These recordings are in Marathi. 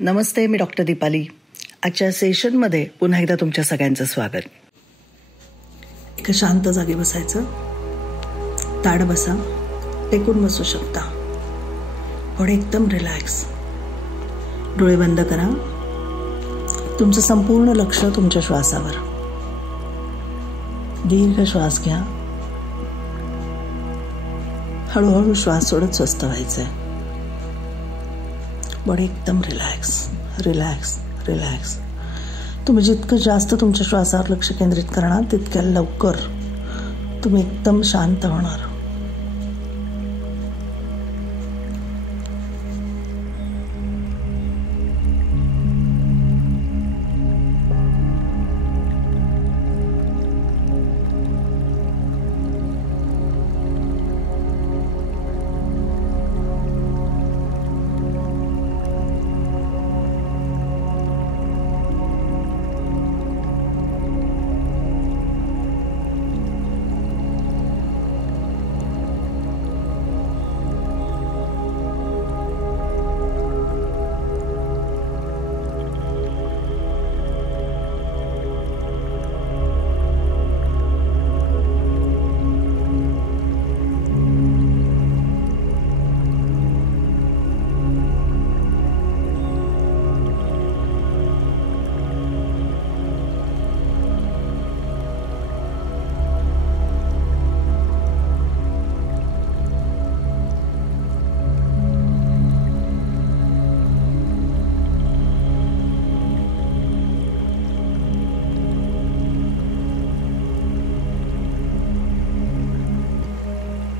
नमस्ते, मी डॉक्टर दीपाली. आजच्या सेशनमध्ये पुन्हा एकदा तुमच्या सगळ्यांचं स्वागत. एका शांत जागी बसायचं. ताठ बसा, टेकून बसू शकता. बॉडी एकदम रिलॅक्स. डोळे बंद करा. तुमचं संपूर्ण लक्ष तुमच्या श्वासावर. दीर्घ श्वास घ्या. हळूहळू श्वास सोडत स्वस्थ व्हायचंय. बॉडी एकदम रिलॅक्स रिलॅक्स रिलॅक्स. तुम्ही जितकं जास्त तुमच्या श्वासावर लक्ष केंद्रित करणार तितक्या लवकर तुम्ही एकदम शांत होणार.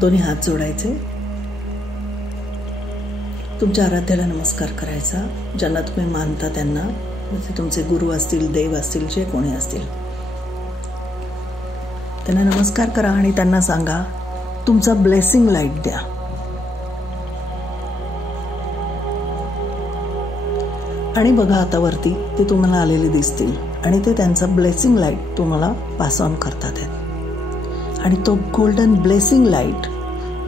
दोन्ही हात जोडायचे. तुमच्या आराध्याला नमस्कार करायचा. ज्यांना तुम्ही मानता त्यांना, म्हणजे तुमचे गुरु असतील, देव असतील, जे कोणी असतील, त्यांना नमस्कार करा आणि त्यांना सांगा तुमचा ब्लेसिंग लाईट द्या. आणि बघा आता वरती ते तुम्हाला आलेले दिसतील आणि ते त्यांचा ब्लेसिंग लाईट तुम्हाला पास ऑन करतात. आणि तो गोल्डन ब्लेसिंग लाईट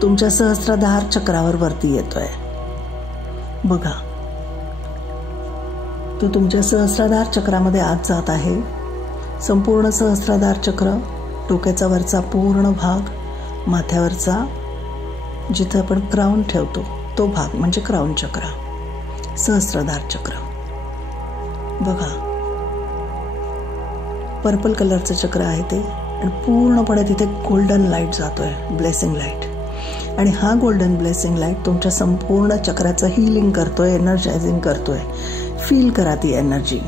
तुमच्या सहस्राधार चक्रावर वरती येतोय. बघा, तो तुमच्या सहस्राधार चक्रामध्ये आत जात आहे. संपूर्ण सहस्राधार चक्र, डोक्याचा वरचा पूर्ण भाग, माथ्यावरचा जिथं आपण क्राऊन ठेवतो तो भाग म्हणजे क्राऊन चक्र, सहस्राधार चक्र. बघा, पर्पल कलरचं चक्र आहे ते. आणि पूर्णपणे तिथे गोल्डन लाईट जातोय, ब्लेसिंग लाईट. आणि हा गोल्डन ब्लेसिंग लाईट तुमच्या संपूर्ण चक्राचं हीलिंग करतोय, एनर्जायझिंग करतोय. फील करा ती एनर्जी.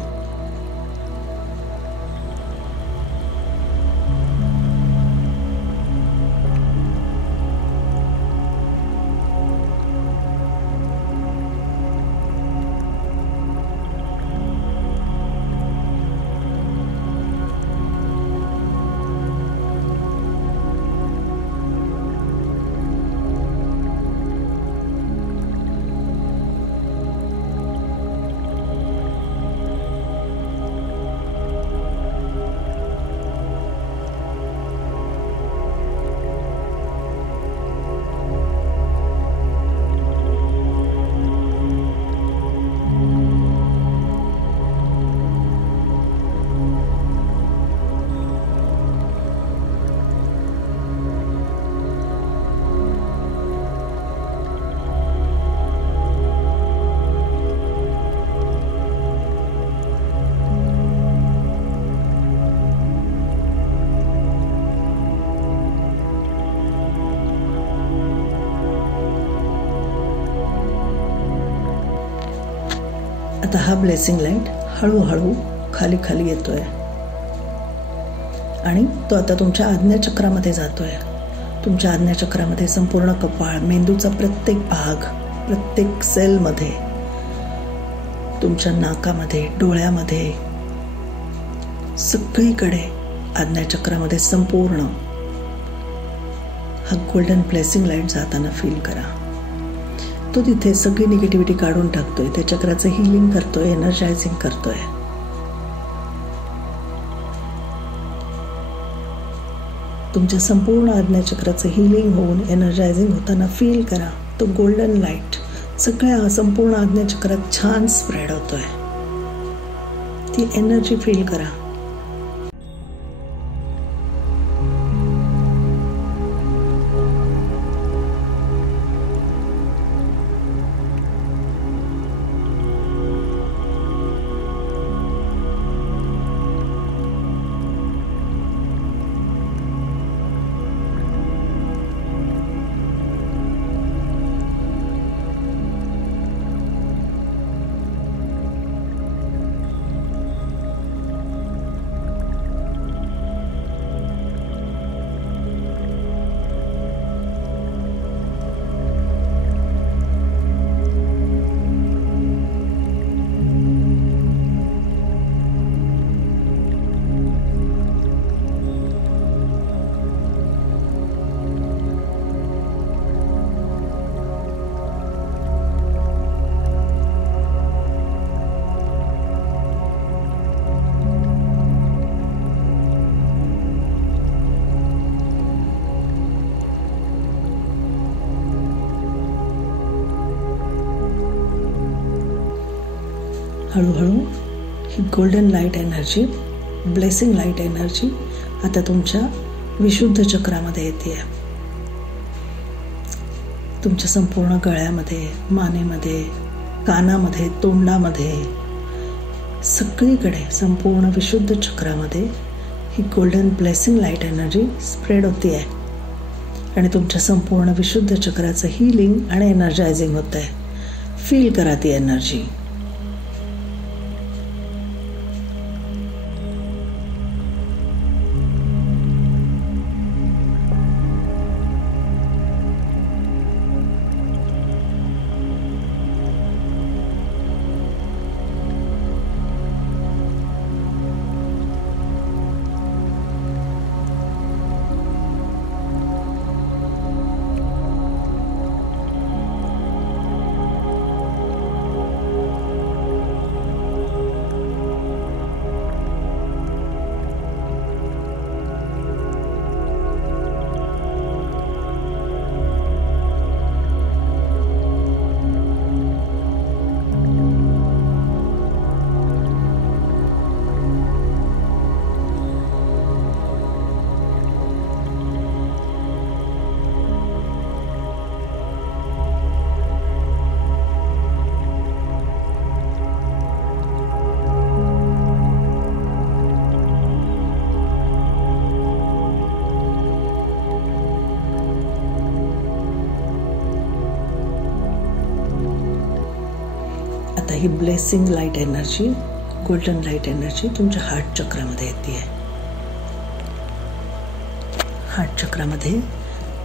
आता हा ब्लेसिंग लाईट हळूहळू खाली खाली येतोय आणि तो आता तुमच्या आज्ञाचक्रामध्ये जातोय. तुमच्या आज्ञाचक्रामध्ये संपूर्ण कपाळ, मेंदूचा प्रत्येक भाग, प्रत्येक सेलमध्ये, तुमच्या नाकामध्ये, डोळ्यामध्ये, सगळीकडे आज्ञाचक्रामध्ये संपूर्ण हा गोल्डन ब्लेसिंग लाईट जाताना फील करा. तो तिथे सगळी निगेटिव्हिटी काढून टाकतोय. त्या चक्राचं हीलिंग करतोय, एनर्जायझिंग करतोय. तुमच्या संपूर्ण आज्ञाचक्राचं हीलिंग होऊन एनर्जायझिंग होताना फील करा. तो गोल्डन लाईट सगळ्या संपूर्ण आज्ञाचक्रात छान स्प्रेड होतोय. ती एनर्जी फील करा. हळूहळू ही golden light energy, blessing light energy आता तुमच्या विशुद्ध चक्रामध्ये येते. तुमच्या संपूर्ण गळ्यामध्ये, मानेमध्ये, कानामध्ये, तोंडामध्ये, सगळीकडे संपूर्ण विशुद्ध चक्रामध्ये ही golden blessing light energy spread होती आहे आणि तुमच्या संपूर्ण विशुद्ध चक्राचं हीलिंग आणि एनर्जायझिंग होत आहे. फील करा ती एनर्जी. आता ही blessing light energy, golden light energy तुमच्या हार्ट चक्रामध्ये येते. हार्ट चक्रामध्ये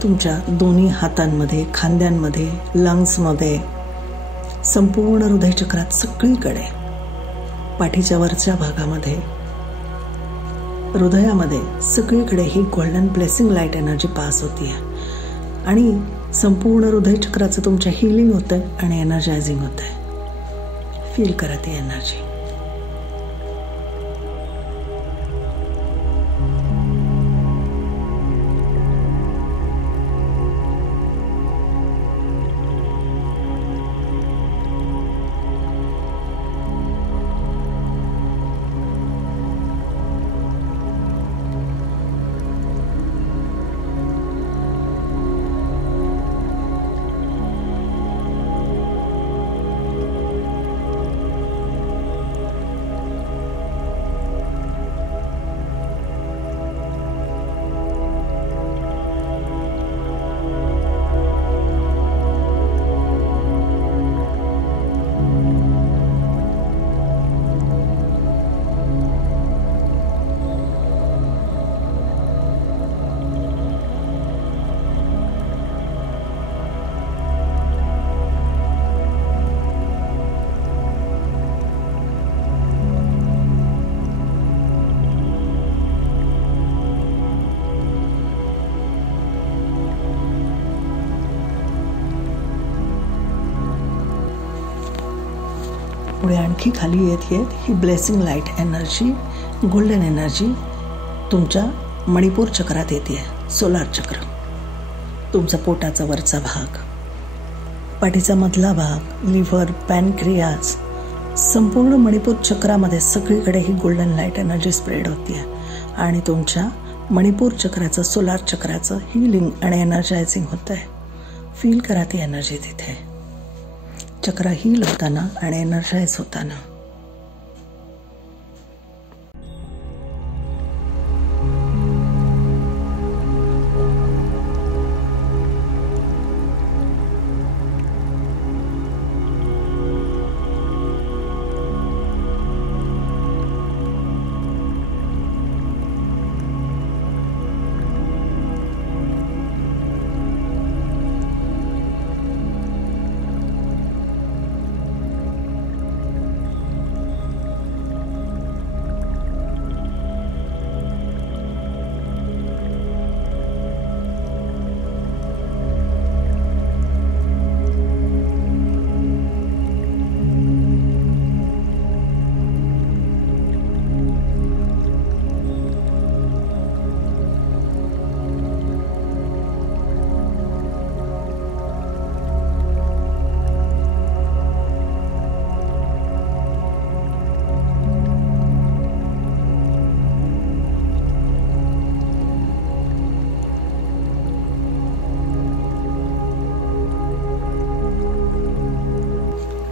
तुमच्या दोन्ही हातांमध्ये, खांद्यांमध्ये, लंग्समध्ये, संपूर्ण हृदय चक्रात सगळीकडे, पाठीच्या वरच्या भागामध्ये, हृदयामध्ये सगळीकडे ही golden blessing light energy pass होती आहे आणि संपूर्ण हृदय चक्राचं तुमच्या हीलिंग होतंय आणि एनर्जायझिंग होतंय. फील करा ती एनर्जी. पुढे आणखी खाली येत येत ही blessing light energy, golden energy तुमच्या मणिपूर चक्रात येते. सोलार चक्र, तुमचा पोटाचा वरचा भाग, पाठीचा मधला भाग, लिव्हर, पॅनक्रियाज, संपूर्ण मणिपूर चक्रामध्ये सगळीकडे ही गोल्डन लाईट एनर्जी स्प्रेड होती आहे आणि तुमच्या मणिपूर चक्राचं, सोलार चक्राचं हीलिंग आणि एनर्जायझिंग होतं आहे. फील करा ती एनर्जी तिथे, चक्र हील होताना आणि एनर्जाइज होताना.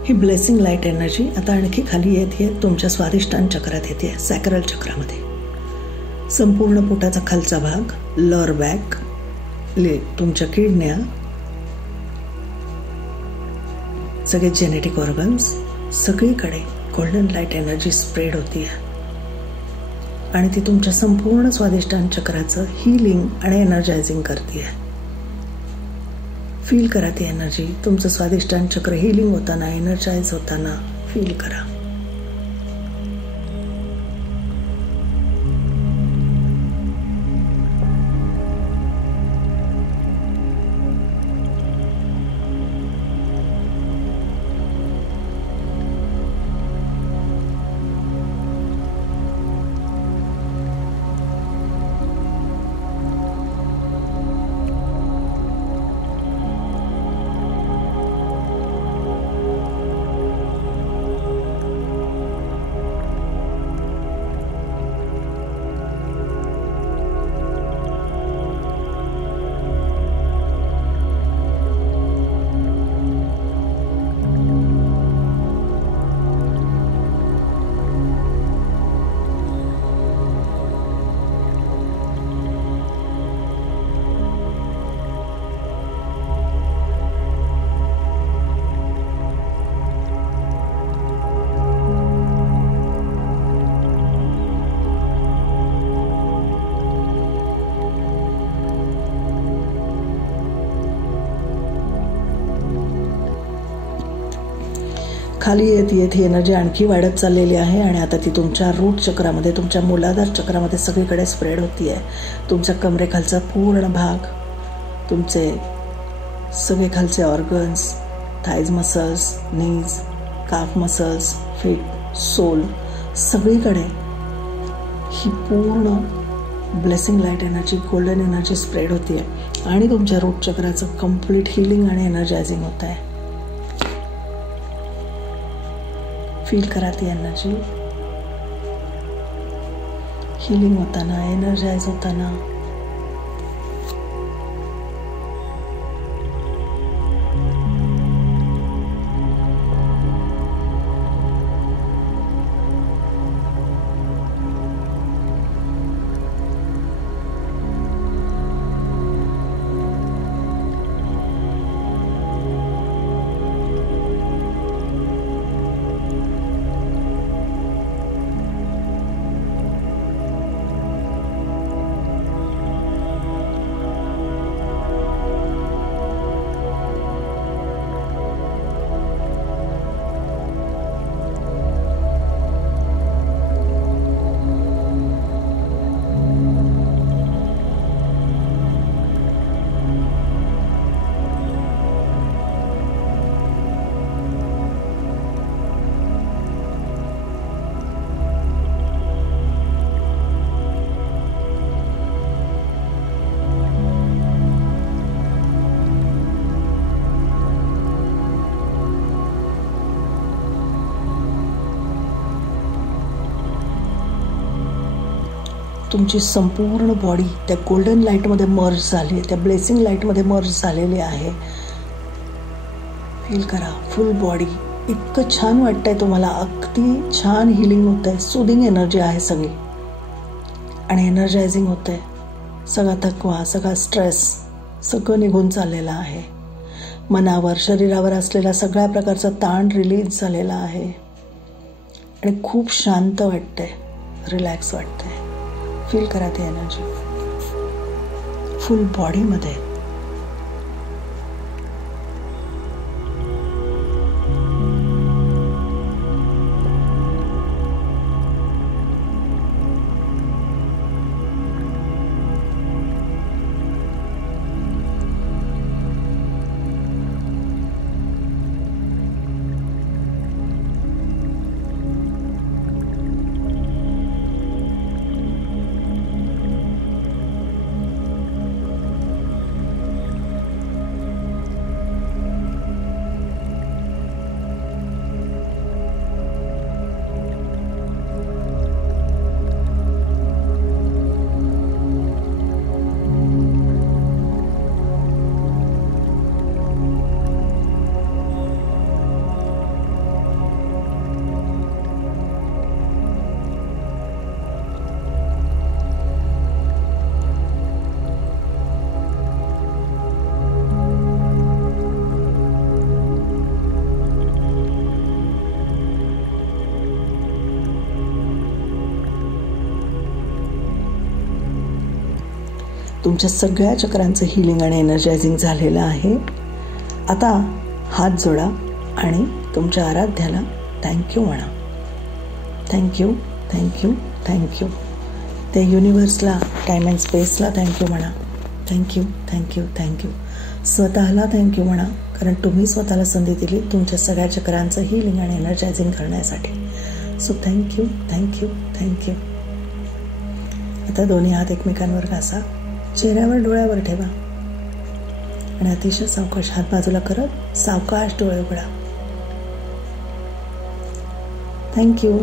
ही ब्लेसिंग लाईट एनर्जी आता आणखी खाली येते, तुमच्या स्वादिष्टान चक्रात येते, सॅक्रल चक्रामध्ये. संपूर्ण पोटाचा खालचा भाग, लोअर बॅक, तुमच्या किडन्या, सगळे जेनेटिक ऑर्गन्स, सगळीकडे गोल्डन लाईट एनर्जी स्प्रेड होती आहे आणि ती तुमच्या संपूर्ण स्वादिष्टान चक्राचं हीलिंग आणि एनर्जायझिंग करते आहे. फील करा ती एनर्जी, तुमचं स्वादिष्टान चक्र हीलिंग होताना, एनर्जाइज होताना फील करा. खाली येत येत ही एनर्जी आणखी वाढत चाललेली आहे आणि आता ती तुमच्या रूट चक्रामध्ये, तुमच्या मूलाधार चक्रामध्ये सगळीकडे स्प्रेड होती आहे. तुमच्या कमरेखालचा पूर्ण भाग, तुमचे सगळे खालचे ऑर्गन्स, थाईज मसल्स, नीज, काफ मसल्स, फीट, सोल, सगळीकडे ही पूर्ण blessing light energy, golden energy spread होती आहे आणि तुमच्या रूट चक्राचं कम्प्लीट हिलिंग आणि एनर्जायझिंग होत आहे. फील करा ती एनर्जी हिलिंग होताना, एनर्जाइज होताना. तुमची संपूर्ण बॉडी त्या गोल्डन लाईटमध्ये मर्ज झाली, त्या ब्लेसिंग लाईटमध्ये मर्ज झालेली आहे. फील करा फुल बॉडी. इतकं छान वाटतंय तुम्हाला, अगदी छान हिलिंग होत आहे. सुदिंग एनर्जी आहे सगळी आणि एनर्जायझिंग होत आहे. सगळा थकवा, सगळा स्ट्रेस सगळं निघून चाललेलं आहे. मनावर, शरीरावर असलेला सगळ्या प्रकारचा ताण रिलीज झालेला आहे आणि खूप शांत वाटतंय, रिलॅक्स वाटतंय. फील करा ती एनर्जी फुल बॉडीमध्ये. तुमच्या सगळ्या चक्रांचं हिलिंग आणि एनर्जायझिंग झालेलं आहे. आता हात जोडा आणि तुमच्या आराध्याला थँक्यू म्हणा. Thank you, thank you, thank you. त्या युनिवर्सला, टाईम अँड स्पेसला थँक्यू म्हणा. Thank you, thank you, thank you. स्वतःला थँक्यू म्हणा, कारण तुम्ही स्वतःला संधी दिली तुमच्या सगळ्या चक्रांचं हिलिंग आणि एनर्जायझिंग करण्यासाठी. So thank you, thank you, thank you. आता दोन्ही हात एकमेकांवर घासा, चेहऱ्यावर, डोळ्यावर ठेवा आणि अतिशय सावकाश हात बाजूला करत सावकाश डोळे उघडा. थँक्यू.